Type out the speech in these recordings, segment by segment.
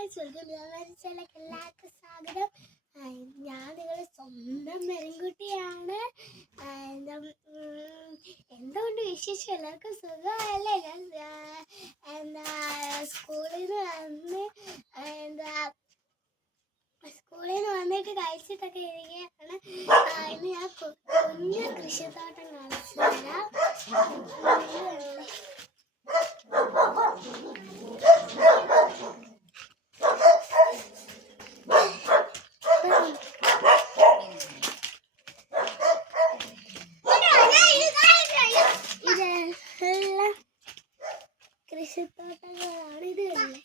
Guys, welcome ചാനലിലേക്ക് എല്ലാവർക്കും സ്വാഗതം. ഞാൻ നിങ്ങളുടെ സ്വന്തം മെറിൻകുട്ടിയാണ്. എന്തുകൊണ്ട് വിശേഷം? എല്ലാവർക്കും സുഖമല്ലേ? ഞാൻ സ്കൂളിൽ നിന്ന് വന്നിട്ട് കഴിച്ചിട്ടൊക്കെ ഇരിക്കുകയാണ്. ഇന്ന് ഞാൻ കുഞ്ഞു കൃഷിത്തോട്ടം കാണിച്ചു തരാം. ഇതെല്ലാം കൃഷിത്തോട്ടങ്ങളാണ്. ഇത് കണ്ടില്ലേ?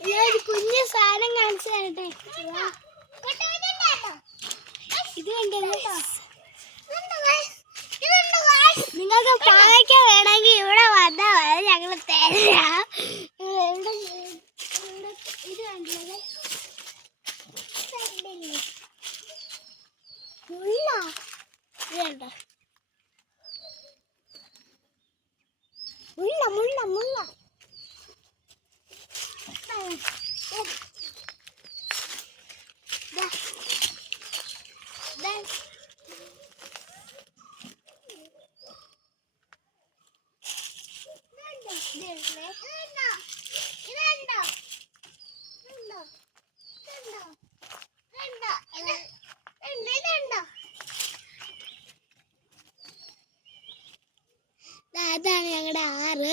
ഞാനൊരു കുഞ്ഞു സാധനം കാണിച്ചു തരട്ടെ. ഇത് കണ്ടല്ലേ? നിങ്ങൾക്ക് പാവയ്ക്ക വേണമെങ്കിൽ ഇവിടെ വന്നാൽ മതി, ഞങ്ങൾ തരാം. ഇത് കണ്ടില്ലേ? മുള്ള വേണ്ട, മുള്ള മുള്ള മുള്ള അതാണ് ഞങ്ങളുടെ ആറ്.